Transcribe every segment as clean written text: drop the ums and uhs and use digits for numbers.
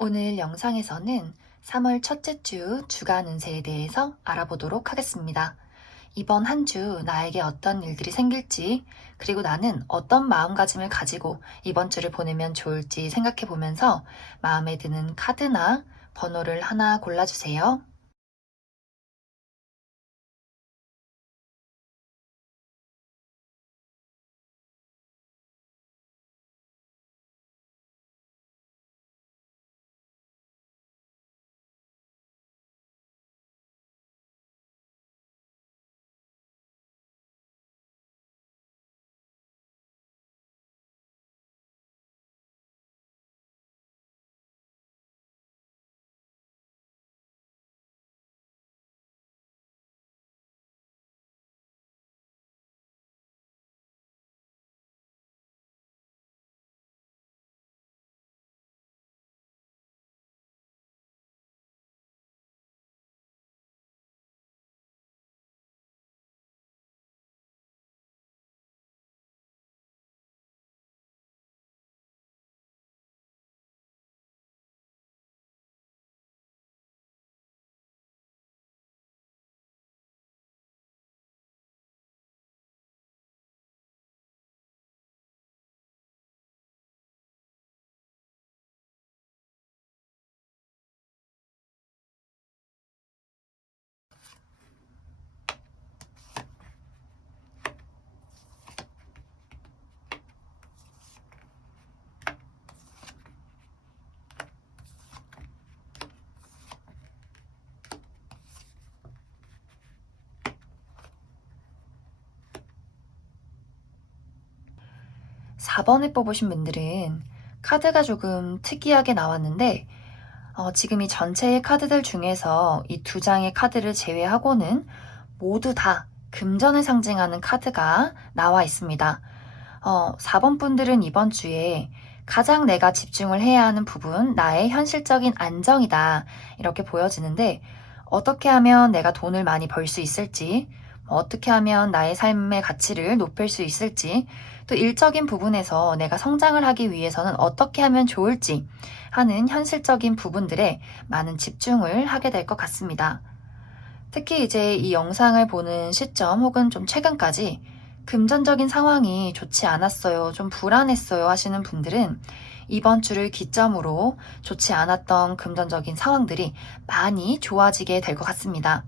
오늘 영상에서는 3월 첫째 주 주간 운세에 대해서 알아보도록 하겠습니다. 이번 한 주 나에게 어떤 일들이 생길지, 그리고 나는 어떤 마음가짐을 가지고 이번 주를 보내면 좋을지 생각해 보면서 마음에 드는 카드나 번호를 하나 골라주세요. (4번을) 뽑으신 분들은 카드가 조금 특이하게 나왔는데 지금 이 전체의 카드들 중에서 이 두 장의 카드를 제외하고는 모두 다 금전을 상징하는 카드가 나와 있습니다. 4번 분들은 이번 주에 가장 내가 집중을 해야 하는 부분, 나의 현실적인 안정이다. 이렇게 보여지는데, 어떻게 하면 내가 돈을 많이 벌 수 있을지, 어떻게 하면 나의 삶의 가치를 높일 수 있을지, 또 일적인 부분에서 내가 성장을 하기 위해서는 어떻게 하면 좋을지 하는 현실적인 부분들에 많은 집중을 하게 될 것 같습니다. 특히 이제 이 영상을 보는 시점 혹은 좀 최근까지 금전적인 상황이 좋지 않았어요, 좀 불안했어요 하시는 분들은 이번 주를 기점으로 좋지 않았던 금전적인 상황들이 많이 좋아지게 될 것 같습니다.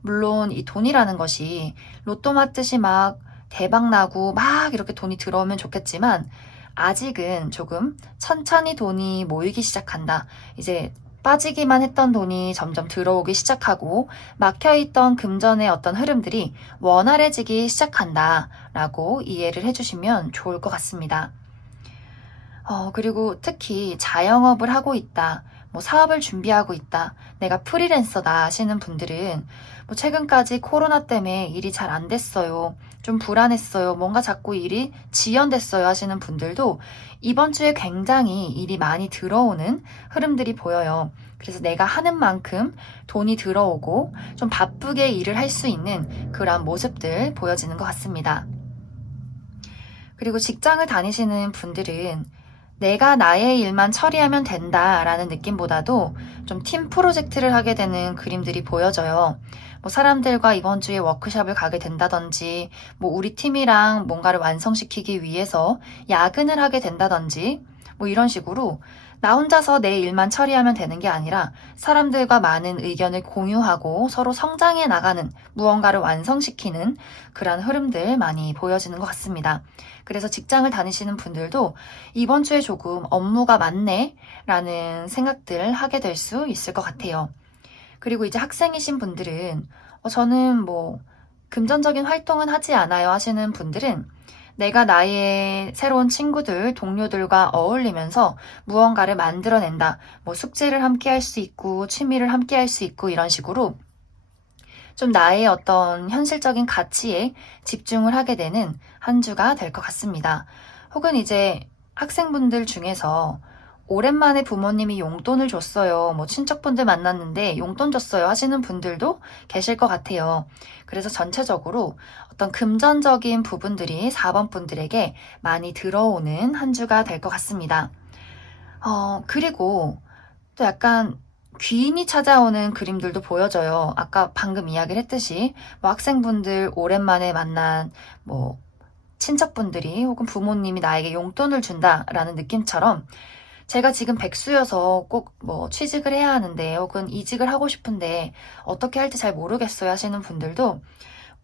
물론 이 돈이라는 것이 로또 맞듯이 막 대박 나고 막 이렇게 돈이 들어오면 좋겠지만 아직은 조금 천천히 돈이 모이기 시작한다. 이제 빠지기만 했던 돈이 점점 들어오기 시작하고 막혀있던 금전의 어떤 흐름들이 원활해지기 시작한다 라고 이해를 해주시면 좋을 것 같습니다. 그리고 특히 자영업을 하고 있다, 뭐 사업을 준비하고 있다, 내가 프리랜서다 하시는 분들은 뭐 최근까지 코로나 때문에 일이 잘 안 됐어요, 좀 불안했어요, 뭔가 자꾸 일이 지연됐어요 하시는 분들도 이번 주에 굉장히 일이 많이 들어오는 흐름들이 보여요. 그래서 내가 하는 만큼 돈이 들어오고 좀 바쁘게 일을 할 수 있는 그런 모습들 보여지는 것 같습니다. 그리고 직장을 다니시는 분들은 내가 나의 일만 처리하면 된다라는 느낌보다도 좀 팀 프로젝트를 하게 되는 그림들이 보여져요. 뭐 사람들과 이번 주에 워크숍을 가게 된다든지, 뭐 우리 팀이랑 뭔가를 완성시키기 위해서 야근을 하게 된다든지, 뭐 이런 식으로 나 혼자서 내 일만 처리하면 되는 게 아니라 사람들과 많은 의견을 공유하고 서로 성장해 나가는, 무언가를 완성시키는 그런 흐름들 많이 보여지는 것 같습니다. 그래서 직장을 다니시는 분들도 이번 주에 조금 업무가 많네 라는 생각들을 하게 될 수 있을 것 같아요. 그리고 이제 학생이신 분들은 저는 뭐 금전적인 활동은 하지 않아요 하시는 분들은 내가 나의 새로운 친구들, 동료들과 어울리면서 무언가를 만들어낸다. 뭐 숙제를 함께 할 수 있고 취미를 함께 할 수 있고 이런 식으로 좀 나의 어떤 현실적인 가치에 집중을 하게 되는 한 주가 될 것 같습니다. 혹은 이제 학생분들 중에서 오랜만에 부모님이 용돈을 줬어요, 뭐 친척분들 만났는데 용돈 줬어요 하시는 분들도 계실 것 같아요. 그래서 전체적으로 어떤 금전적인 부분들이 4번 분들에게 많이 들어오는 한 주가 될 것 같습니다. 그리고 또 약간 귀인이 찾아오는 그림들도 보여져요. 아까 방금 이야기를 했듯이 뭐 학생분들 오랜만에 만난 뭐 친척분들이 혹은 부모님이 나에게 용돈을 준다라는 느낌처럼 제가 지금 백수여서 꼭 뭐 취직을 해야 하는데 혹은 이직을 하고 싶은데 어떻게 할지 잘 모르겠어요 하시는 분들도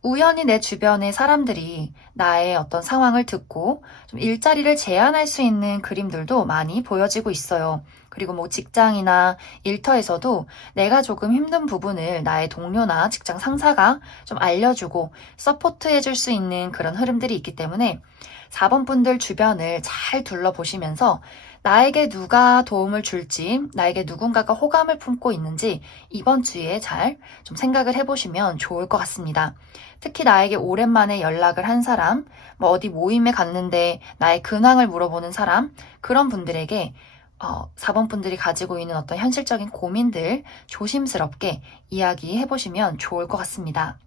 우연히 내 주변의 사람들이 나의 어떤 상황을 듣고 좀 일자리를 제안할 수 있는 그림들도 많이 보여지고 있어요. 그리고 뭐 직장이나 일터에서도 내가 조금 힘든 부분을 나의 동료나 직장 상사가 좀 알려주고 서포트해줄 수 있는 그런 흐름들이 있기 때문에 4번 분들 주변을 잘 둘러보시면서 나에게 누가 도움을 줄지, 나에게 누군가가 호감을 품고 있는지 이번 주에 잘 좀 생각을 해보시면 좋을 것 같습니다. 특히 나에게 오랜만에 연락을 한 사람, 뭐 어디 모임에 갔는데 나의 근황을 물어보는 사람, 그런 분들에게 4번 분들이 가지고 있는 어떤 현실적인 고민들 조심스럽게 이야기해 보시면 좋을 것 같습니다.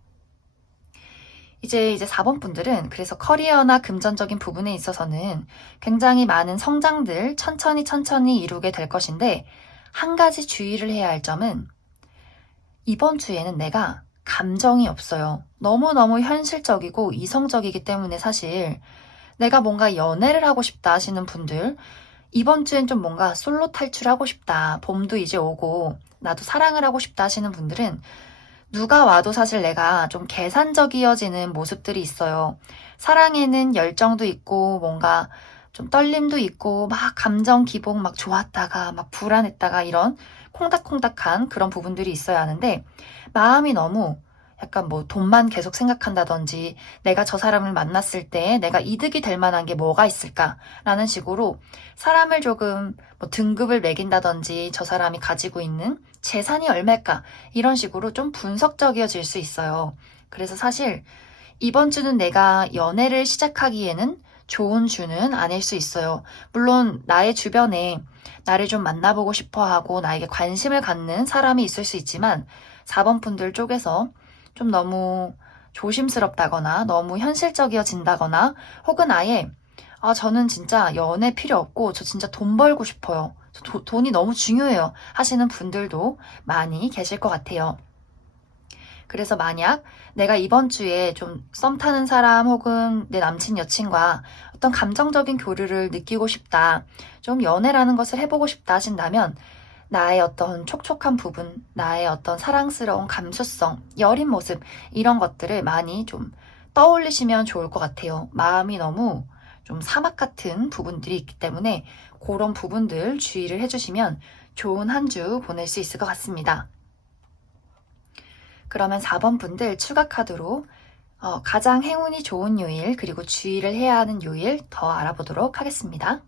이제 4번 분들은 그래서 커리어나 금전적인 부분에 있어서는 굉장히 많은 성장들 천천히 이루게 될 것인데 한 가지 주의를 해야 할 점은 이번 주에는 내가 감정이 없어요. 너무너무 현실적이고 이성적이기 때문에 사실 내가 뭔가 연애를 하고 싶다 하시는 분들, 이번 주엔 좀 뭔가 솔로 탈출하고 싶다. 봄도 이제 오고 나도 사랑을 하고 싶다 하시는 분들은 누가 와도 사실 내가 좀 계산적이어지는 모습들이 있어요. 사랑에는 열정도 있고 뭔가 좀 떨림도 있고 막 감정 기복 막 좋았다가 막 불안했다가 이런 콩닥콩닥한 그런 부분들이 있어야 하는데 마음이 너무 약간 뭐 돈만 계속 생각한다든지 내가 저 사람을 만났을 때 내가 이득이 될 만한 게 뭐가 있을까라는 식으로 사람을 조금 뭐 등급을 매긴다든지 저 사람이 가지고 있는 재산이 얼마일까 이런 식으로 좀 분석적이어질 수 있어요. 그래서 사실 이번 주는 내가 연애를 시작하기에는 좋은 주는 아닐 수 있어요. 물론 나의 주변에 나를 좀 만나보고 싶어 하고 나에게 관심을 갖는 사람이 있을 수 있지만 4번 분들 쪽에서 좀 너무 조심스럽다거나 너무 현실적이어진다거나 혹은 아예 저는 진짜 연애 필요 없고 저 진짜 돈 벌고 싶어요. 돈이 너무 중요해요. 하시는 분들도 많이 계실 것 같아요. 그래서 만약 내가 이번 주에 좀 썸 타는 사람 혹은 내 남친 여친과 어떤 감정적인 교류를 느끼고 싶다, 좀 연애라는 것을 해보고 싶다 하신다면 나의 어떤 촉촉한 부분, 나의 어떤 사랑스러운 감수성, 여린 모습 이런 것들을 많이 좀 떠올리시면 좋을 것 같아요. 마음이 너무 좀 사막 같은 부분들이 있기 때문에 그런 부분들 주의를 해주시면 좋은 한 주 보낼 수 있을 것 같습니다. 그러면 4번 분들 추가 카드로 가장 행운이 좋은 요일 그리고 주의를 해야 하는 요일 더 알아보도록 하겠습니다.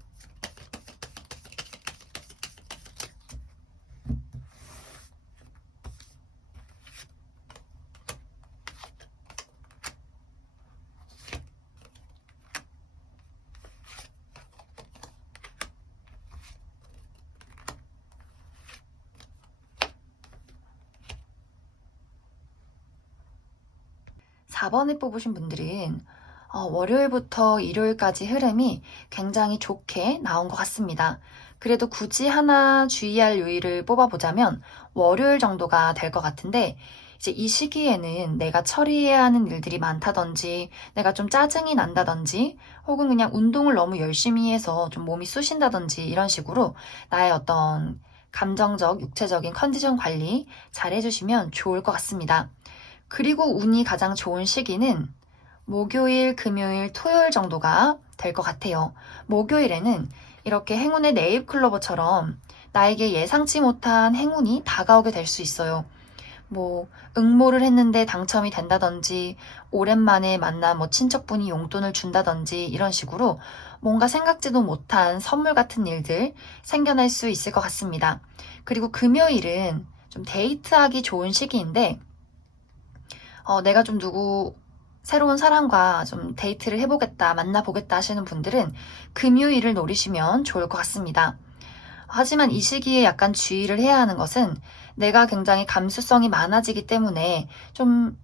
4번을 뽑으신 분들은 월요일부터 일요일까지 흐름이 굉장히 좋게 나온 것 같습니다. 그래도 굳이 하나 주의할 요일을 뽑아보자면 월요일 정도가 될 것 같은데 이제 이 시기에는 내가 처리해야 하는 일들이 많다든지 내가 좀 짜증이 난다든지 혹은 그냥 운동을 너무 열심히 해서 좀 몸이 쑤신다든지 이런 식으로 나의 어떤 감정적, 육체적인 컨디션 관리 잘 해주시면 좋을 것 같습니다. 그리고 운이 가장 좋은 시기는 목요일, 금요일, 토요일 정도가 될 것 같아요. 목요일에는 이렇게 행운의 네잎클로버처럼 나에게 예상치 못한 행운이 다가오게 될 수 있어요. 뭐 응모를 했는데 당첨이 된다든지 오랜만에 만난 뭐 친척분이 용돈을 준다든지 이런 식으로 뭔가 생각지도 못한 선물 같은 일들 생겨날 수 있을 것 같습니다. 그리고 금요일은 좀 데이트하기 좋은 시기인데 내가 좀 새로운 사람과 좀 데이트를 해보겠다, 만나보겠다 하시는 분들은 금요일을 노리시면 좋을 것 같습니다. 하지만 이 시기에 약간 주의를 해야 하는 것은 내가 굉장히 감수성이 많아지기 때문에 좀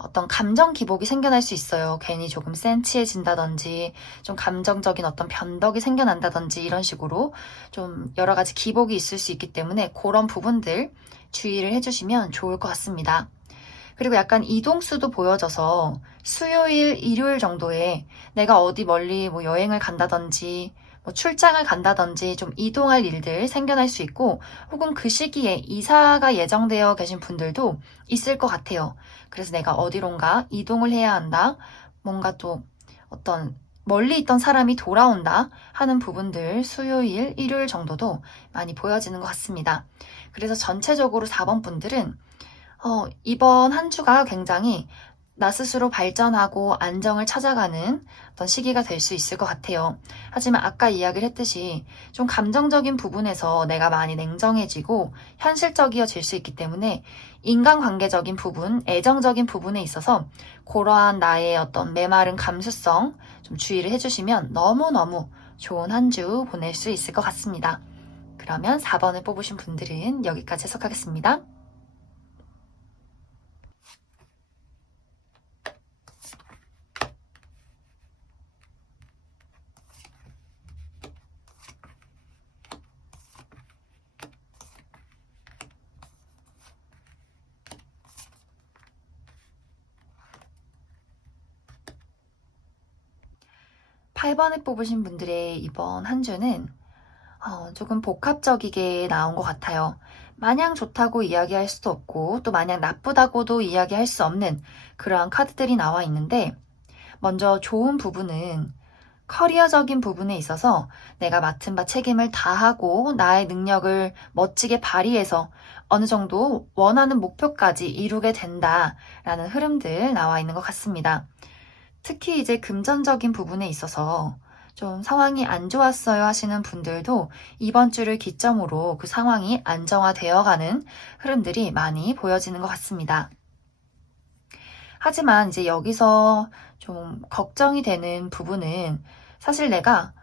어떤 감정 기복이 생겨날 수 있어요. 괜히 조금 센치해진다든지, 좀 감정적인 어떤 변덕이 생겨난다든지, 이런 식으로 좀 여러 가지 기복이 있을 수 있기 때문에 그런 부분들 주의를 해주시면 좋을 것 같습니다. 그리고 약간 이동수도 보여져서 수요일, 일요일 정도에 내가 어디 멀리 뭐 여행을 간다든지, 뭐 출장을 간다든지 좀 이동할 일들 생겨날 수 있고, 혹은 그 시기에 이사가 예정되어 계신 분들도 있을 것 같아요. 그래서 내가 어디론가 이동을 해야 한다, 뭔가 또 어떤 멀리 있던 사람이 돌아온다 하는 부분들 수요일, 일요일 정도도 많이 보여지는 것 같습니다. 그래서 전체적으로 4번 분들은 이번 한 주가 굉장히 나 스스로 발전하고 안정을 찾아가는 어떤 시기가 될 수 있을 것 같아요. 하지만 아까 이야기를 했듯이 좀 감정적인 부분에서 내가 많이 냉정해지고 현실적이어질 수 있기 때문에 인간관계적인 부분, 애정적인 부분에 있어서 그러한 나의 어떤 메마른 감수성 좀 주의를 해주시면 너무너무 좋은 한 주 보낼 수 있을 것 같습니다. 그러면 4번을 뽑으신 분들은 여기까지 해석하겠습니다. 8번을 뽑으신 분들의 이번 한 주는 조금 복합적이게 나온 것 같아요. 마냥 좋다고 이야기할 수도 없고 또 마냥 나쁘다고도 이야기할 수 없는 그러한 카드들이 나와 있는데, 먼저 좋은 부분은 커리어적인 부분에 있어서 내가 맡은 바 책임을 다하고 나의 능력을 멋지게 발휘해서 어느 정도 원하는 목표까지 이루게 된다라는 흐름들 나와 있는 것 같습니다. 특히 이제 금전적인 부분에 있어서 좀 상황이 안 좋았어요 하시는 분들도 이번 주를 기점으로 그 상황이 안정화되어가는 흐름들이 많이 보여지는 것 같습니다. 하지만 이제 여기서 좀 걱정이 되는 부분은, 사실 내가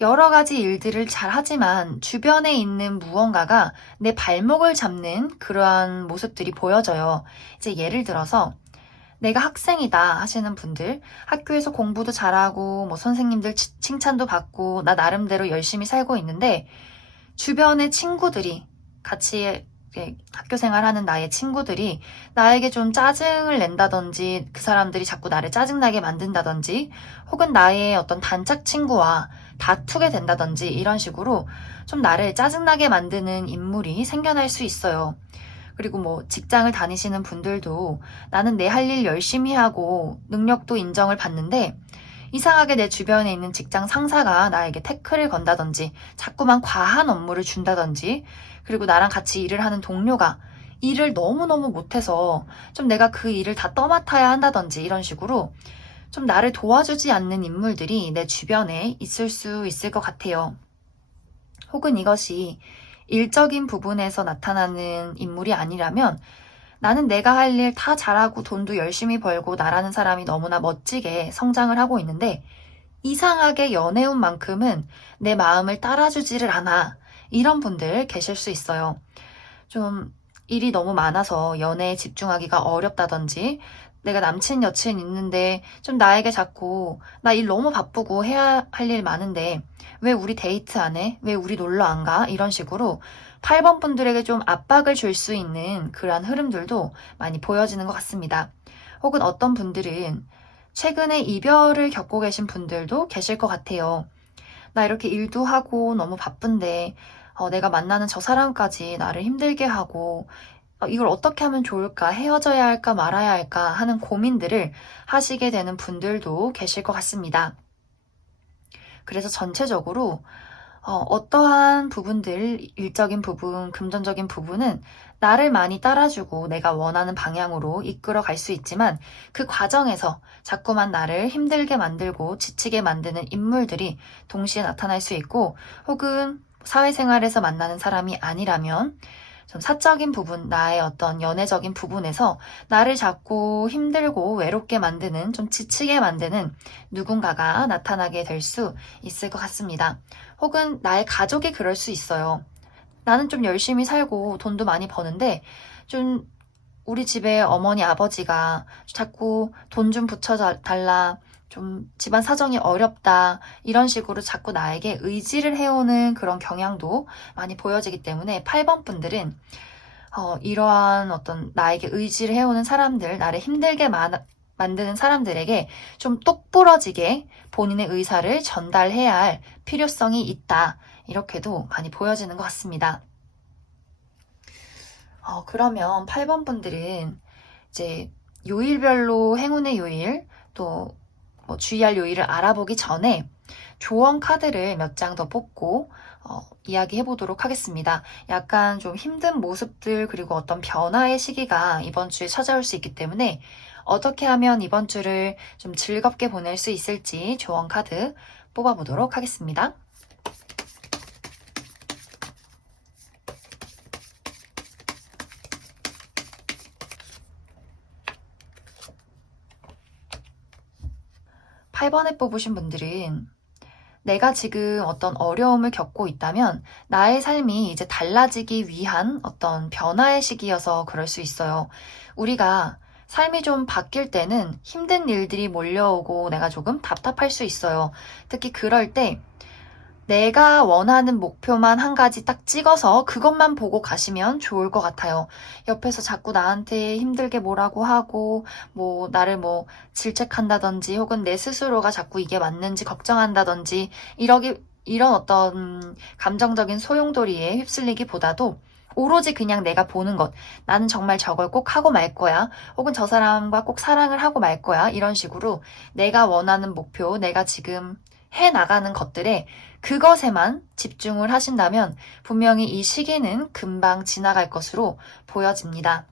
여러 가지 일들을 잘 하지만 주변에 있는 무언가가 내 발목을 잡는 그러한 모습들이 보여져요. 이제 예를 들어서 내가 학생이다 하시는 분들, 학교에서 공부도 잘하고 뭐 선생님들 칭찬도 받고 나 나름대로 열심히 살고 있는데, 주변의 친구들이 같이 학교 생활하는 나의 친구들이 나에게 좀 짜증을 낸다든지, 그 사람들이 자꾸 나를 짜증나게 만든다든지, 혹은 나의 어떤 단짝 친구와 다투게 된다든지, 이런 식으로 좀 나를 짜증나게 만드는 인물이 생겨날 수 있어요. 그리고 뭐 직장을 다니시는 분들도 나는 내 할 일 열심히 하고 능력도 인정을 받는데, 이상하게 내 주변에 있는 직장 상사가 나에게 태클을 건다든지 자꾸만 과한 업무를 준다든지, 그리고 나랑 같이 일을 하는 동료가 일을 너무너무 못해서 좀 내가 그 일을 다 떠맡아야 한다든지, 이런 식으로 좀 나를 도와주지 않는 인물들이 내 주변에 있을 수 있을 것 같아요. 혹은 이것이 일적인 부분에서 나타나는 인물이 아니라면, 나는 내가 할 일 다 잘하고 돈도 열심히 벌고 나라는 사람이 너무나 멋지게 성장을 하고 있는데, 이상하게 연애운만큼은 내 마음을 따라주지를 않아. 이런 분들 계실 수 있어요. 좀 일이 너무 많아서 연애에 집중하기가 어렵다든지, 내가 남친 여친 있는데 좀 나에게 자꾸 나 일 너무 바쁘고 해야 할 일 많은데 왜 우리 데이트 안 해? 왜 우리 놀러 안 가? 이런 식으로 8번 분들에게 좀 압박을 줄 수 있는 그러한 흐름들도 많이 보여지는 것 같습니다. 혹은 어떤 분들은 최근에 이별을 겪고 계신 분들도 계실 것 같아요. 나 이렇게 일도 하고 너무 바쁜데 내가 만나는 저 사람까지 나를 힘들게 하고, 이걸 어떻게 하면 좋을까? 헤어져야 할까 말아야 할까 하는 고민들을 하시게 되는 분들도 계실 것 같습니다. 그래서 전체적으로 어떠한 부분들, 일적인 부분, 금전적인 부분은 나를 많이 따라주고 내가 원하는 방향으로 이끌어 갈 수 있지만, 그 과정에서 자꾸만 나를 힘들게 만들고 지치게 만드는 인물들이 동시에 나타날 수 있고, 혹은 사회생활에서 만나는 사람이 아니라면 좀 사적인 부분, 나의 어떤 연애적인 부분에서 나를 자꾸 힘들고 외롭게 만드는, 좀 지치게 만드는 누군가가 나타나게 될 수 있을 것 같습니다. 혹은 나의 가족이 그럴 수 있어요. 나는 좀 열심히 살고 돈도 많이 버는데 좀 우리 집에 어머니 아버지가 자꾸 돈 좀 붙여달라, 좀 집안 사정이 어렵다, 이런 식으로 자꾸 나에게 의지를 해오는 그런 경향도 많이 보여지기 때문에 8번 분들은 이러한 어떤 나에게 의지를 해오는 사람들, 나를 힘들게 만드는 사람들에게 좀 똑부러지게 본인의 의사를 전달해야 할 필요성이 있다. 이렇게도 많이 보여지는 것 같습니다. 그러면 8번 분들은 이제 요일별로 행운의 요일, 또 뭐 주의할 요일을 알아보기 전에 조언 카드를 몇 장 더 뽑고 이야기해 보도록 하겠습니다. 약간 좀 힘든 모습들 그리고 어떤 변화의 시기가 이번 주에 찾아올 수 있기 때문에 어떻게 하면 이번 주를 좀 즐겁게 보낼 수 있을지 조언 카드 뽑아보도록 하겠습니다. 팔 8번에 뽑으신 분들은 내가 지금 어떤 어려움을 겪고 있다면 나의 삶이 이제 달라지기 위한 어떤 변화의 시기여서 그럴 수 있어요. 우리가 삶이 좀 바뀔 때는 힘든 일들이 몰려오고 내가 조금 답답할 수 있어요. 특히 그럴 때 내가 원하는 목표만 한 가지 딱 찍어서 그것만 보고 가시면 좋을 것 같아요. 옆에서 자꾸 나한테 힘들게 뭐라고 하고, 나를 질책한다든지, 혹은 내 스스로가 자꾸 이게 맞는지 걱정한다든지, 이런 어떤 감정적인 소용돌이에 휩쓸리기보다도 오로지 그냥 내가 보는 것, 나는 정말 저걸 꼭 하고 말 거야, 혹은 저 사람과 꼭 사랑을 하고 말 거야, 이런 식으로 내가 원하는 목표, 내가 지금 해 나가는 것들에 그것에만 집중을 하신다면 분명히 이 시기는 금방 지나갈 것으로 보여집니다.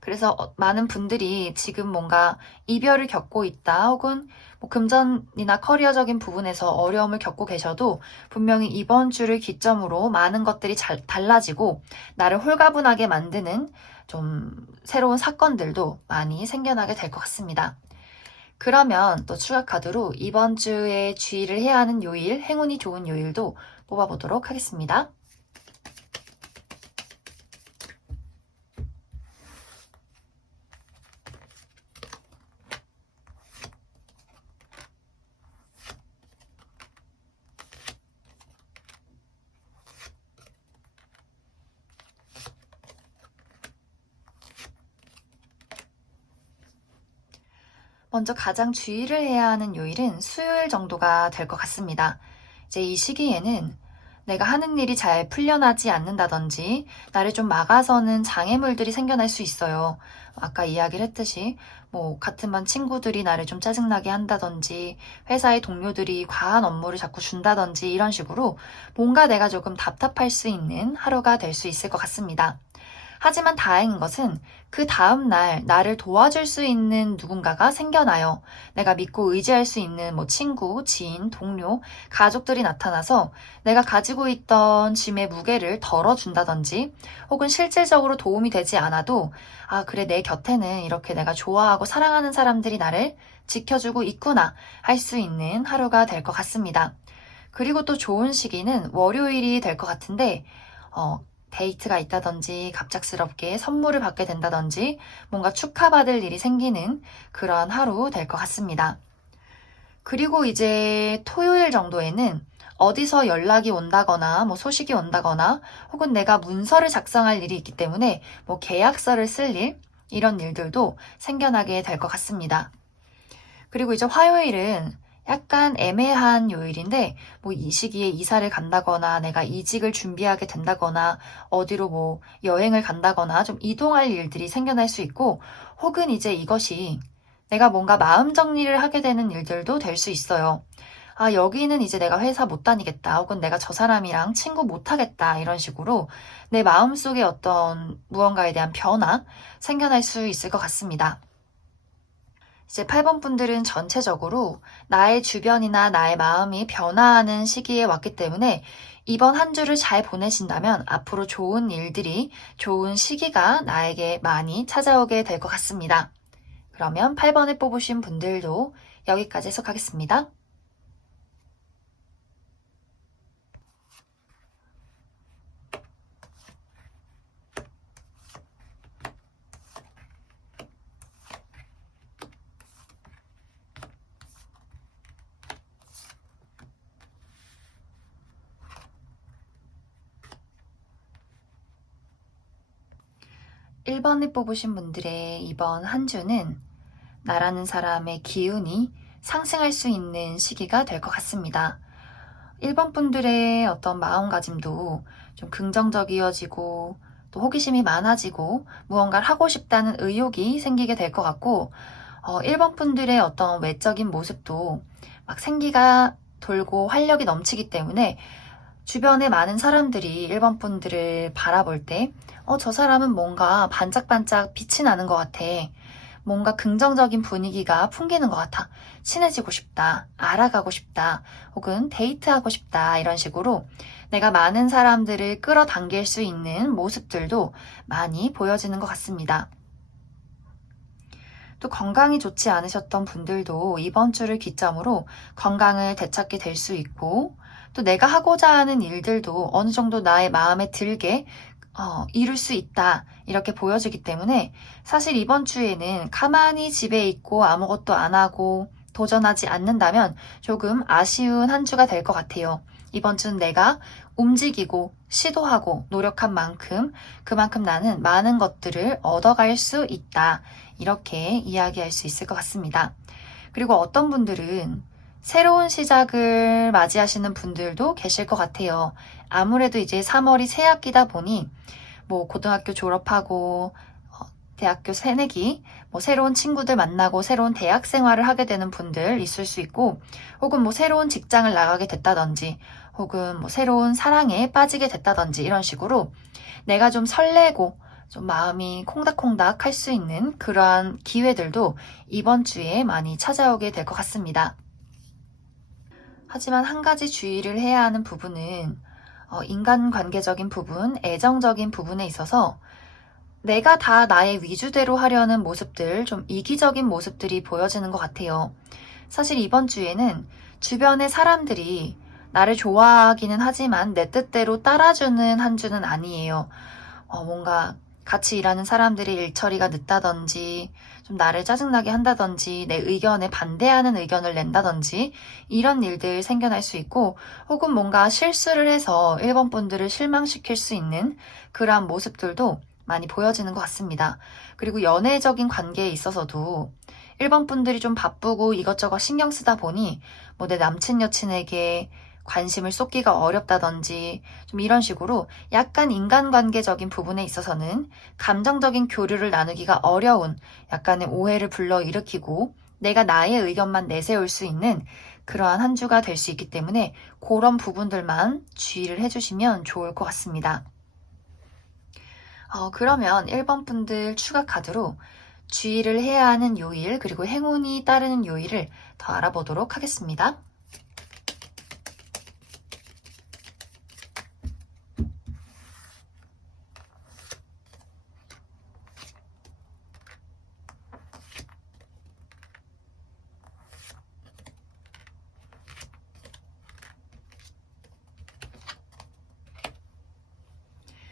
그래서 많은 분들이 지금 뭔가 이별을 겪고 있다 혹은 금전이나 커리어적인 부분에서 어려움을 겪고 계셔도 분명히 이번 주를 기점으로 많은 것들이 달라지고 나를 홀가분하게 만드는 좀 새로운 사건들도 많이 생겨나게 될 것 같습니다. 그러면 또 추가 카드로 이번 주에 주의를 해야 하는 요일, 행운이 좋은 요일도 뽑아보도록 하겠습니다. 먼저 가장 주의를 해야 하는 요일은 수요일 정도가 될 것 같습니다. 이제 이 시기에는 내가 하는 일이 잘 풀려나지 않는다든지 나를 좀 막아서는 장애물들이 생겨날 수 있어요. 아까 이야기를 했듯이 같은 반 친구들이 나를 좀 짜증나게 한다든지 회사의 동료들이 과한 업무를 자꾸 준다든지 이런 식으로 뭔가 내가 조금 답답할 수 있는 하루가 될 수 있을 것 같습니다. 하지만 다행인 것은 그 다음날 나를 도와줄 수 있는 누군가가 생겨나요. 내가 믿고 의지할 수 있는 친구, 지인, 동료, 가족들이 나타나서 내가 가지고 있던 짐의 무게를 덜어준다든지 혹은 실질적으로 도움이 되지 않아도 그래, 내 곁에는 이렇게 내가 좋아하고 사랑하는 사람들이 나를 지켜주고 있구나 할 수 있는 하루가 될 것 같습니다. 그리고 또 좋은 시기는 월요일이 될 것 같은데, 데이트가 있다든지 갑작스럽게 선물을 받게 된다든지 뭔가 축하받을 일이 생기는 그런 하루 될 것 같습니다. 그리고 이제 토요일 정도에는 어디서 연락이 온다거나 소식이 온다거나 혹은 내가 문서를 작성할 일이 있기 때문에 계약서를 쓸 일, 이런 일들도 생겨나게 될 것 같습니다. 그리고 이제 화요일은 약간 애매한 요일인데, 이 시기에 이사를 간다거나, 내가 이직을 준비하게 된다거나, 어디로 여행을 간다거나, 좀 이동할 일들이 생겨날 수 있고, 혹은 이제 이것이 내가 뭔가 마음 정리를 하게 되는 일들도 될 수 있어요. 여기는 이제 내가 회사 못 다니겠다, 혹은 내가 저 사람이랑 친구 못 하겠다, 이런 식으로 내 마음속에 어떤 무언가에 대한 변화, 생겨날 수 있을 것 같습니다. 이제 8번 분들은 전체적으로 나의 주변이나 나의 마음이 변화하는 시기에 왔기 때문에 이번 한 주를 잘 보내신다면 앞으로 좋은 일들이, 좋은 시기가 나에게 많이 찾아오게 될 것 같습니다. 그러면 8번을 뽑으신 분들도 여기까지 해석하겠습니다. 1번을 뽑으신 분들의 이번 한 주는 나라는 사람의 기운이 상승할 수 있는 시기가 될 것 같습니다. 1번 분들의 어떤 마음가짐도 좀 긍정적이어지고 또 호기심이 많아지고 무언가를 하고 싶다는 의욕이 생기게 될 것 같고 1번 분들의 어떤 외적인 모습도 막 생기가 돌고 활력이 넘치기 때문에 주변에 많은 사람들이 1번 분들을 바라볼 때 저 사람은 뭔가 반짝반짝 빛이 나는 것 같아. 뭔가 긍정적인 분위기가 풍기는 것 같아. 친해지고 싶다. 알아가고 싶다. 혹은 데이트하고 싶다. 이런 식으로 내가 많은 사람들을 끌어당길 수 있는 모습들도 많이 보여지는 것 같습니다. 또 건강이 좋지 않으셨던 분들도 이번 주를 기점으로 건강을 되찾게 될 수 있고 또 내가 하고자 하는 일들도 어느 정도 나의 마음에 들게 이룰 수 있다 이렇게 보여지기 때문에 사실 이번 주에는 가만히 집에 있고 아무것도 안 하고 도전하지 않는다면 조금 아쉬운 한 주가 될 것 같아요. 이번 주는 내가 움직이고 시도하고 노력한 만큼 그만큼 나는 많은 것들을 얻어갈 수 있다. 이렇게 이야기할 수 있을 것 같습니다. 그리고 어떤 분들은 새로운 시작을 맞이하시는 분들도 계실 것 같아요. 아무래도 이제 3월이 새학기다 보니 뭐 고등학교 졸업하고 대학교 새내기, 뭐 새로운 친구들 만나고 새로운 대학 생활을 하게 되는 분들 있을 수 있고 혹은 뭐 새로운 직장을 나가게 됐다든지 혹은 뭐 새로운 사랑에 빠지게 됐다든지 이런 식으로 내가 좀 설레고 좀 마음이 콩닥콩닥 할 수 있는 그러한 기회들도 이번 주에 많이 찾아오게 될 것 같습니다. 하지만 한 가지 주의를 해야 하는 부분은 인간관계적인 부분, 애정적인 부분에 있어서 내가 다 나의 위주대로 하려는 모습들, 좀 이기적인 모습들이 보여지는 것 같아요. 사실 이번 주에는 주변의 사람들이 나를 좋아하기는 하지만 내 뜻대로 따라주는 한 주는 아니에요. 뭔가 같이 일하는 사람들이 일 처리가 늦다든지 좀 나를 짜증나게 한다든지 내 의견에 반대하는 의견을 낸다든지 이런 일들 생겨날 수 있고 혹은 뭔가 실수를 해서 1번 분들을 실망시킬 수 있는 그러한 모습들도 많이 보여지는 것 같습니다. 그리고 연애적인 관계에 있어서도 1번 분들이 좀 바쁘고 이것저것 신경 쓰다 보니 뭐 내 남친 여친에게 관심을 쏟기가 어렵다든지 좀 이런 식으로 약간 인간관계적인 부분에 있어서는 감정적인 교류를 나누기가 어려운 약간의 오해를 불러일으키고 내가 나의 의견만 내세울 수 있는 그러한 한 주가 될 수 있기 때문에 그런 부분들만 주의를 해주시면 좋을 것 같습니다. 그러면 1번 분들 추가 카드로 주의를 해야 하는 요일 그리고 행운이 따르는 요일을 더 알아보도록 하겠습니다.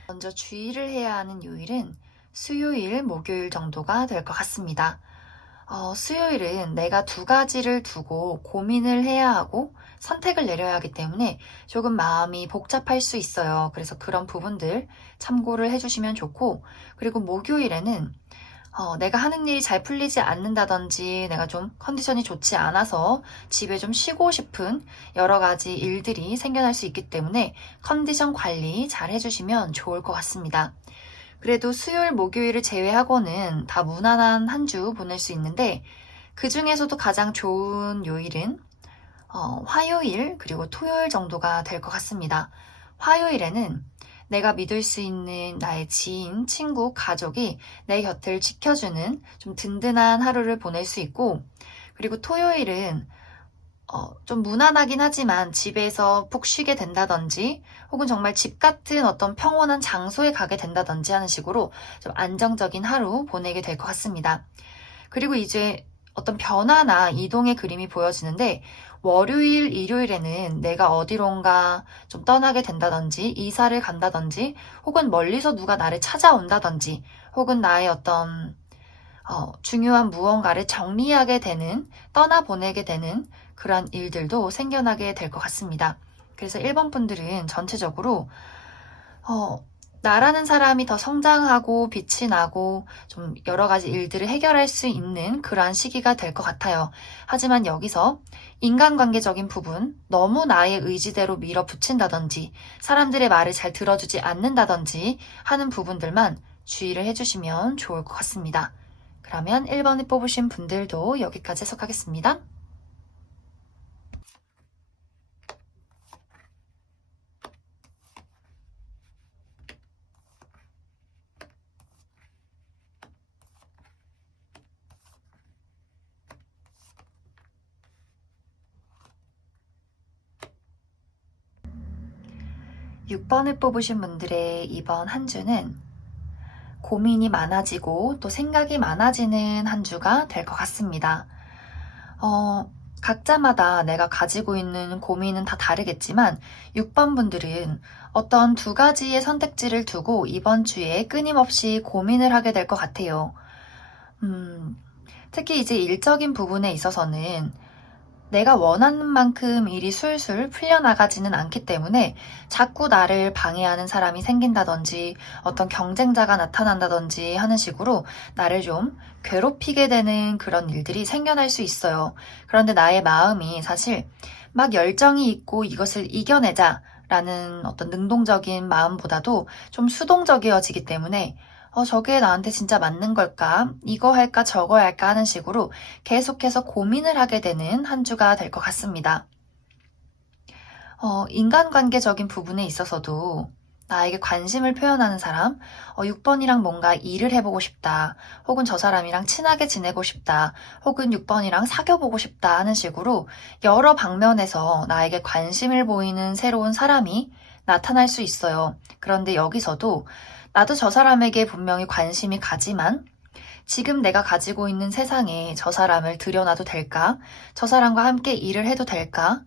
먼저 주의를 해야 하는 요일은 수요일, 목요일 정도가 될 것 같습니다. 수요일은 내가 두 가지를 두고 고민을 해야 하고 선택을 내려야 하기 때문에 조금 마음이 복잡할 수 있어요. 그래서 그런 부분들 참고를 해주시면 좋고, 그리고 목요일에는 내가 하는 일이 잘 풀리지 않는다든지 내가 좀 컨디션이 좋지 않아서 집에 좀 쉬고 싶은 여러 가지 일들이 생겨날 수 있기 때문에 컨디션 관리 잘 해주시면 좋을 것 같습니다. 그래도 수요일, 목요일을 제외하고는 다 무난한 한 주 보낼 수 있는데 그 중에서도 가장 좋은 요일은 화요일 그리고 토요일 정도가 될 것 같습니다. 화요일에는 내가 믿을 수 있는 나의 지인, 친구, 가족이 내 곁을 지켜주는 좀 든든한 하루를 보낼 수 있고 그리고 토요일은 좀 무난하긴 하지만 집에서 푹 쉬게 된다든지 혹은 정말 집 같은 어떤 평온한 장소에 가게 된다든지 하는 식으로 좀 안정적인 하루 보내게 될 것 같습니다. 그리고 이제 어떤 변화나 이동의 그림이 보여지는데 월요일, 일요일에는 내가 어디론가 좀 떠나게 된다든지 이사를 간다든지 혹은 멀리서 누가 나를 찾아온다든지 혹은 나의 어떤 중요한 무언가를 정리하게 되는 떠나보내게 되는 그러한 일들도 생겨나게 될 것 같습니다. 그래서 1번 분들은 전체적으로 나라는 사람이 더 성장하고 빛이 나고 좀 여러 가지 일들을 해결할 수 있는 그러한 시기가 될 것 같아요. 하지만 여기서 인간관계적인 부분, 너무 나의 의지대로 밀어붙인다든지 사람들의 말을 잘 들어주지 않는다든지 하는 부분들만 주의를 해주시면 좋을 것 같습니다. 그러면 1번을 뽑으신 분들도 여기까지 해석하겠습니다. 6번을 뽑으신 분들의 이번 한 주는 고민이 많아지고 또 생각이 많아지는 한 주가 될 것 같습니다. 각자마다 내가 가지고 있는 고민은 다 다르겠지만 6번 분들은 어떤 두 가지의 선택지를 두고 이번 주에 끊임없이 고민을 하게 될 것 같아요. 특히 이제 일적인 부분에 있어서는 내가 원하는 만큼 일이 술술 풀려나가지는 않기 때문에 자꾸 나를 방해하는 사람이 생긴다든지 어떤 경쟁자가 나타난다든지 하는 식으로 나를 좀 괴롭히게 되는 그런 일들이 생겨날 수 있어요. 그런데 나의 마음이 사실 막 열정이 있고 이것을 이겨내자 라는 어떤 능동적인 마음보다도 좀 수동적이어지기 때문에 저게 나한테 진짜 맞는 걸까? 이거 할까 저거 할까 하는 식으로 계속해서 고민을 하게 되는 한 주가 될 것 같습니다. 인간관계적인 부분에 있어서도 나에게 관심을 표현하는 사람, 6번이랑 뭔가 일을 해보고 싶다, 혹은 저 사람이랑 친하게 지내고 싶다, 혹은 6번이랑 사귀어보고 싶다 하는 식으로 여러 방면에서 나에게 관심을 보이는 새로운 사람이 나타날 수 있어요. 그런데 여기서도 나도 저 사람에게 분명히 관심이 가지만 지금 내가 가지고 있는 세상에 저 사람을 들여놔도 될까? 저 사람과 함께 일을 해도 될까?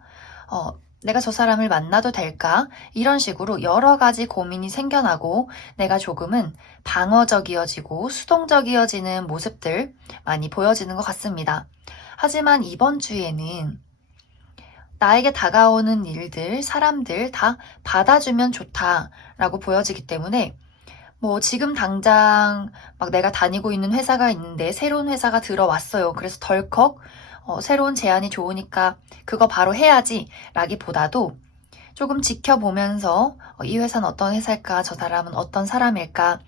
내가 저 사람을 만나도 될까? 이런 식으로 여러 가지 고민이 생겨나고 내가 조금은 방어적이어지고 수동적이어지는 모습들 많이 보여지는 것 같습니다. 하지만 이번 주에는 나에게 다가오는 일들, 사람들 다 받아주면 좋다라고 보여지기 때문에 지금 당장 막 내가 다니고 있는 회사가 있는데 새로운 회사가 들어왔어요. 그래서 덜컥 새로운 제안이 좋으니까 그거 바로 해야지 라기보다도 조금 지켜보면서 이 회사는 어떤 회사일까? 저 사람은 어떤 사람일까?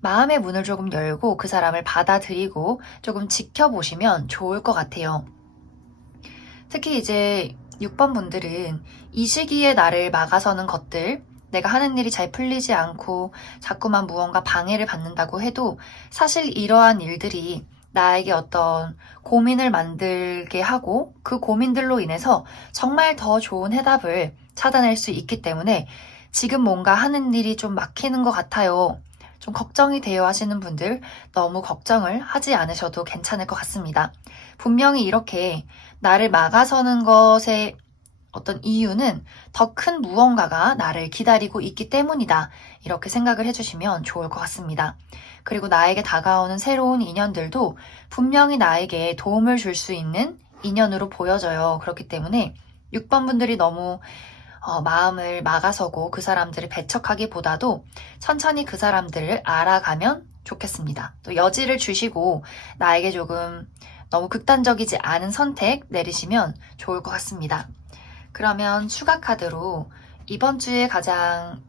마음의 문을 조금 열고 그 사람을 받아들이고 조금 지켜보시면 좋을 것 같아요. 특히 이제 6번 분들은 이 시기에 나를 막아서는 것들, 내가 하는 일이 잘 풀리지 않고 자꾸만 무언가 방해를 받는다고 해도 사실 이러한 일들이 나에게 어떤 고민을 만들게 하고 그 고민들로 인해서 정말 더 좋은 해답을 찾아낼 수 있기 때문에 지금 뭔가 하는 일이 좀 막히는 것 같아요. 좀 걱정이 돼요 하시는 분들 너무 걱정을 하지 않으셔도 괜찮을 것 같습니다. 분명히 이렇게 나를 막아서는 것에 어떤 이유는 더 큰 무언가가 나를 기다리고 있기 때문이다. 이렇게 생각을 해주시면 좋을 것 같습니다. 그리고 나에게 다가오는 새로운 인연들도 분명히 나에게 도움을 줄 수 있는 인연으로 보여져요. 그렇기 때문에 6번 분들이 너무 마음을 막아서고 그 사람들을 배척하기보다도 천천히 그 사람들을 알아가면 좋겠습니다. 또 여지를 주시고 나에게 조금 너무 극단적이지 않은 선택 내리시면 좋을 것 같습니다. 그러면 추가 카드로 이번 주에 가장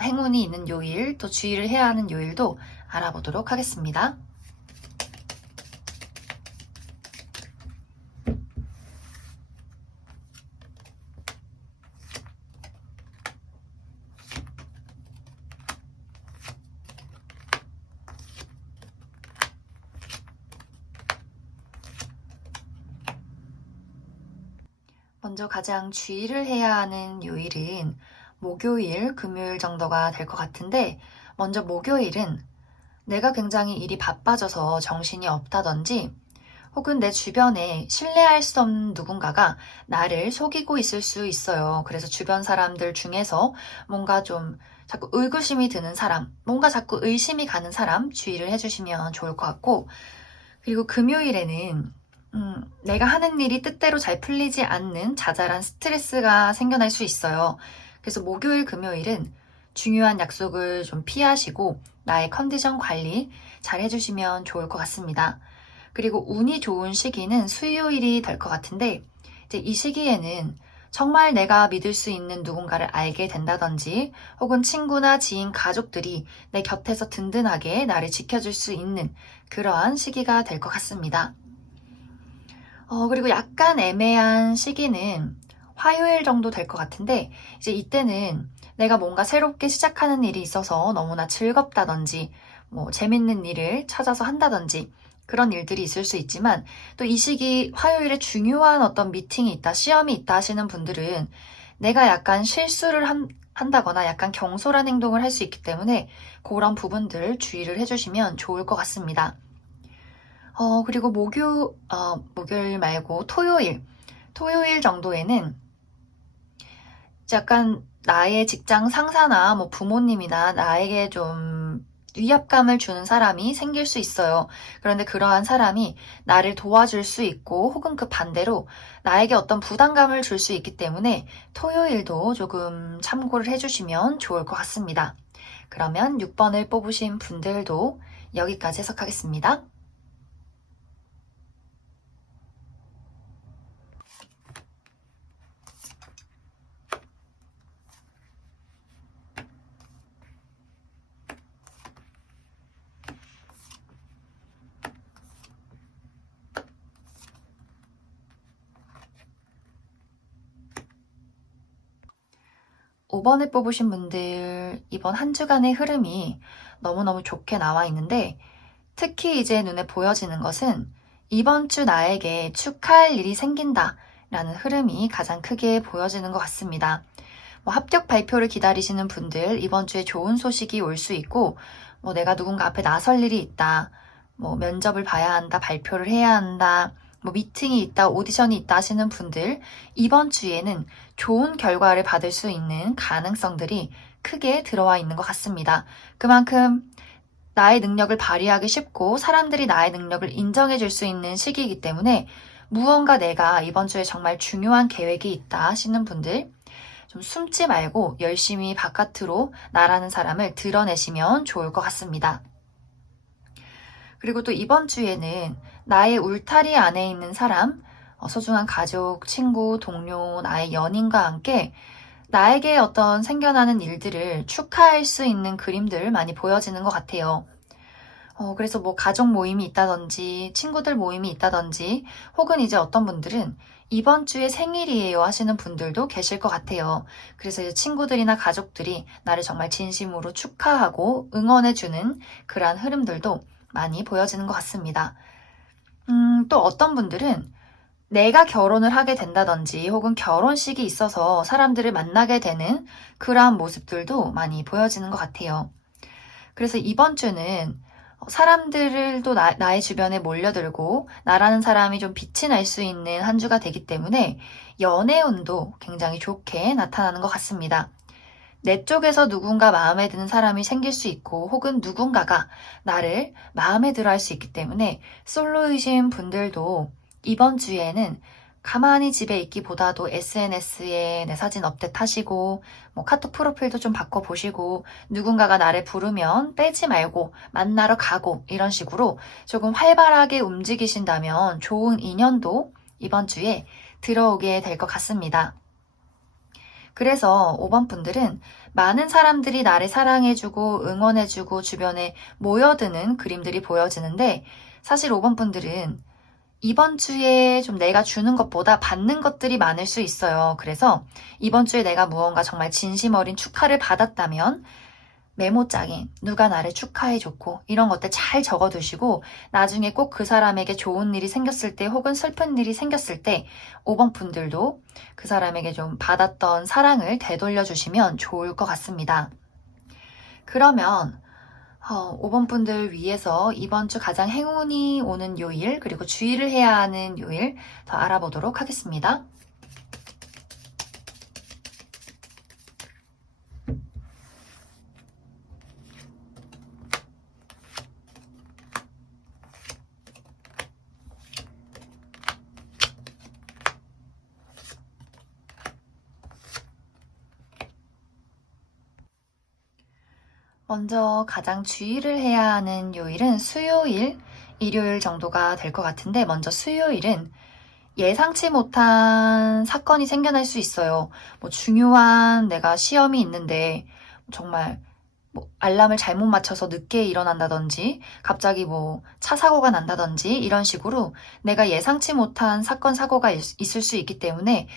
행운이 있는 요일, 또 주의를 해야 하는 요일도 알아보도록 하겠습니다. 먼저 가장 주의를 해야 하는 요일은 목요일, 금요일 정도가 될 것 같은데 먼저 목요일은 내가 굉장히 일이 바빠져서 정신이 없다든지 혹은 내 주변에 신뢰할 수 없는 누군가가 나를 속이고 있을 수 있어요. 그래서 주변 사람들 중에서 뭔가 좀 자꾸 의구심이 드는 사람, 뭔가 자꾸 의심이 가는 사람 주의를 해주시면 좋을 것 같고 그리고 금요일에는 내가 하는 일이 뜻대로 잘 풀리지 않는 자잘한 스트레스가 생겨날 수 있어요. 그래서 목요일, 금요일은 중요한 약속을 좀 피하시고 나의 컨디션 관리 잘 해주시면 좋을 것 같습니다. 그리고 운이 좋은 시기는 수요일이 될 것 같은데 이제 이 시기에는 정말 내가 믿을 수 있는 누군가를 알게 된다든지 혹은 친구나 지인, 가족들이 내 곁에서 든든하게 나를 지켜줄 수 있는 그러한 시기가 될 것 같습니다. 그리고 약간 애매한 시기는 화요일 정도 될 것 같은데 이제 이때는 내가 뭔가 새롭게 시작하는 일이 있어서 너무나 즐겁다든지 뭐 재밌는 일을 찾아서 한다든지 그런 일들이 있을 수 있지만 또 이 시기 화요일에 중요한 어떤 미팅이 있다, 시험이 있다 하시는 분들은 내가 약간 실수를 한다거나 약간 경솔한 행동을 할 수 있기 때문에 그런 부분들 주의를 해주시면 좋을 것 같습니다. 그리고 목요일 말고 토요일 정도에는 약간 나의 직장 상사나 뭐 부모님이나 나에게 좀 위압감을 주는 사람이 생길 수 있어요. 그런데 그러한 사람이 나를 도와줄 수 있고 혹은 그 반대로 나에게 어떤 부담감을 줄 수 있기 때문에 토요일도 조금 참고를 해주시면 좋을 것 같습니다. 그러면 6번을 뽑으신 분들도 여기까지 해석하겠습니다. 5번을 뽑으신 분들 이번 한 주간의 흐름이 너무너무 좋게 나와 있는데 특히 이제 눈에 보여지는 것은 이번 주 나에게 축하할 일이 생긴다 라는 흐름이 가장 크게 보여지는 것 같습니다. 뭐 합격 발표를 기다리시는 분들 이번 주에 좋은 소식이 올 수 있고 뭐 내가 누군가 앞에 나설 일이 있다, 뭐 면접을 봐야 한다, 발표를 해야 한다, 뭐 미팅이 있다, 오디션이 있다 하시는 분들 이번 주에는 좋은 결과를 받을 수 있는 가능성들이 크게 들어와 있는 것 같습니다. 그만큼 나의 능력을 발휘하기 쉽고 사람들이 나의 능력을 인정해 줄 수 있는 시기이기 때문에 무언가 내가 이번 주에 정말 중요한 계획이 있다 하시는 분들 좀 숨지 말고 열심히 바깥으로 나라는 사람을 드러내시면 좋을 것 같습니다. 그리고 또 이번 주에는 나의 울타리 안에 있는 사람, 소중한 가족, 친구, 동료, 나의 연인과 함께 나에게 어떤 생겨나는 일들을 축하할 수 있는 그림들 많이 보여지는 것 같아요. 그래서 뭐 가족 모임이 있다든지 친구들 모임이 있다든지 혹은 이제 어떤 분들은 이번 주에 생일이에요 하시는 분들도 계실 것 같아요. 그래서 이제 친구들이나 가족들이 나를 정말 진심으로 축하하고 응원해주는 그러한 흐름들도 많이 보여지는 것 같습니다. 또 어떤 분들은 내가 결혼을 하게 된다든지 혹은 결혼식이 있어서 사람들을 만나게 되는 그러한 모습들도 많이 보여지는 것 같아요. 그래서 이번 주는 사람들도 나의 주변에 몰려들고 나라는 사람이 좀 빛이 날 수 있는 한 주가 되기 때문에 연애운도 굉장히 좋게 나타나는 것 같습니다. 내 쪽에서 누군가 마음에 드는 사람이 생길 수 있고 혹은 누군가가 나를 마음에 들어 할 수 있기 때문에 솔로이신 분들도 이번 주에는 가만히 집에 있기보다도 SNS에 내 사진 업데이트하시고 뭐 카톡 프로필도 좀 바꿔보시고 누군가가 나를 부르면 빼지 말고 만나러 가고 이런 식으로 조금 활발하게 움직이신다면 좋은 인연도 이번 주에 들어오게 될 것 같습니다. 그래서 5번 분들은 많은 사람들이 나를 사랑해주고 응원해주고 주변에 모여드는 그림들이 보여지는데 사실 5번 분들은 이번 주에 좀 내가 주는 것보다 받는 것들이 많을 수 있어요. 그래서 이번 주에 내가 무언가 정말 진심 어린 축하를 받았다면 메모장에 누가 나를 축하해줬고 이런 것들 잘 적어두시고 나중에 꼭 그 사람에게 좋은 일이 생겼을 때 혹은 슬픈 일이 생겼을 때 5번 분들도 그 사람에게 좀 받았던 사랑을 되돌려 주시면 좋을 것 같습니다. 그러면 5번 분들 위해서 이번 주 가장 행운이 오는 요일 그리고 주의를 해야 하는 요일 더 알아보도록 하겠습니다. 먼저 가장 주의를 해야 하는 요일은 수요일, 일요일 정도가 될 것 같은데, 먼저 수요일은 예상치 못한 사건이 생겨날 수 있어요. 뭐 중요한 내가 시험이 있는데 정말 뭐 알람을 잘못 맞춰서 늦게 일어난다든지 갑자기 뭐 차 사고가 난다든지 이런 식으로 내가 예상치 못한 사건 사고가 있을 수 있기 때문에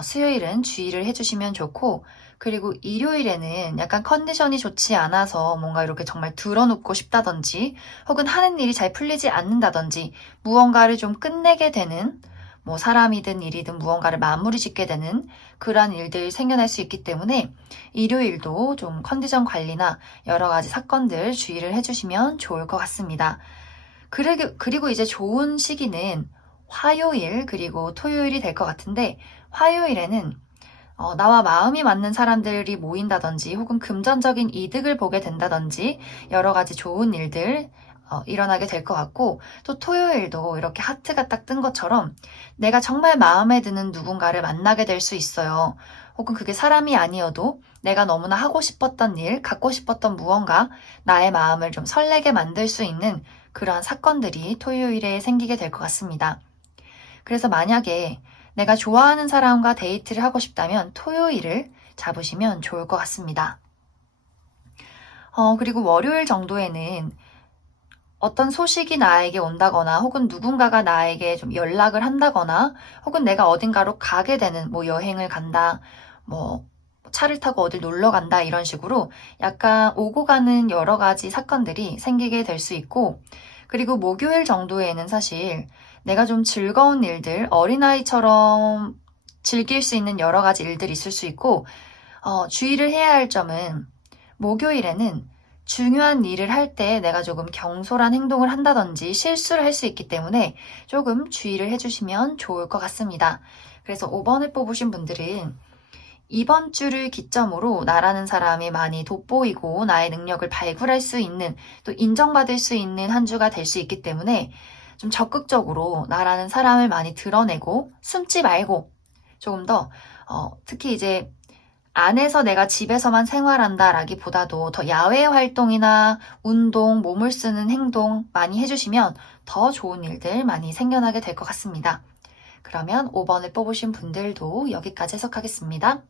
수요일은 주의를 해주시면 좋고, 그리고 일요일에는 약간 컨디션이 좋지 않아서 뭔가 이렇게 정말 드러눕고 싶다든지 혹은 하는 일이 잘 풀리지 않는다든지 무언가를 좀 끝내게 되는, 뭐 사람이든 일이든 무언가를 마무리 짓게 되는 그러한 일들이 생겨날 수 있기 때문에 일요일도 좀 컨디션 관리나 여러 가지 사건들 주의를 해주시면 좋을 것 같습니다. 그리고 이제 좋은 시기는 화요일 그리고 토요일이 될 것 같은데, 화요일에는 나와 마음이 맞는 사람들이 모인다든지 혹은 금전적인 이득을 보게 된다든지 여러 가지 좋은 일들 일어나게 될 것 같고, 또 토요일도 이렇게 하트가 딱 뜬 것처럼 내가 정말 마음에 드는 누군가를 만나게 될 수 있어요. 혹은 그게 사람이 아니어도 내가 너무나 하고 싶었던 일, 갖고 싶었던 무언가, 나의 마음을 좀 설레게 만들 수 있는 그러한 사건들이 토요일에 생기게 될 것 같습니다. 그래서 만약에 내가 좋아하는 사람과 데이트를 하고 싶다면 토요일을 잡으시면 좋을 것 같습니다. 그리고 월요일 정도에는 어떤 소식이 나에게 온다거나 혹은 누군가가 나에게 좀 연락을 한다거나 혹은 내가 어딘가로 가게 되는, 뭐 여행을 간다, 뭐 차를 타고 어딜 놀러 간다 이런 식으로 약간 오고 가는 여러 가지 사건들이 생기게 될 수 있고, 그리고 목요일 정도에는 사실 내가 좀 즐거운 일들, 어린아이처럼 즐길 수 있는 여러 가지 일들이 있을 수 있고, 주의를 해야 할 점은 목요일에는 중요한 일을 할 때 내가 조금 경솔한 행동을 한다든지 실수를 할 수 있기 때문에 조금 주의를 해주시면 좋을 것 같습니다. 그래서 5번을 뽑으신 분들은 이번 주를 기점으로 나라는 사람이 많이 돋보이고 나의 능력을 발굴할 수 있는, 또 인정받을 수 있는 한 주가 될 수 있기 때문에 좀 적극적으로 나라는 사람을 많이 드러내고 숨지 말고 조금 더 특히 이제 안에서 내가 집에서만 생활한다라기보다도 더 야외 활동이나 운동, 몸을 쓰는 행동 많이 해주시면 더 좋은 일들 많이 생겨나게 될 것 같습니다. 그러면 5번을 뽑으신 분들도 여기까지 해석하겠습니다.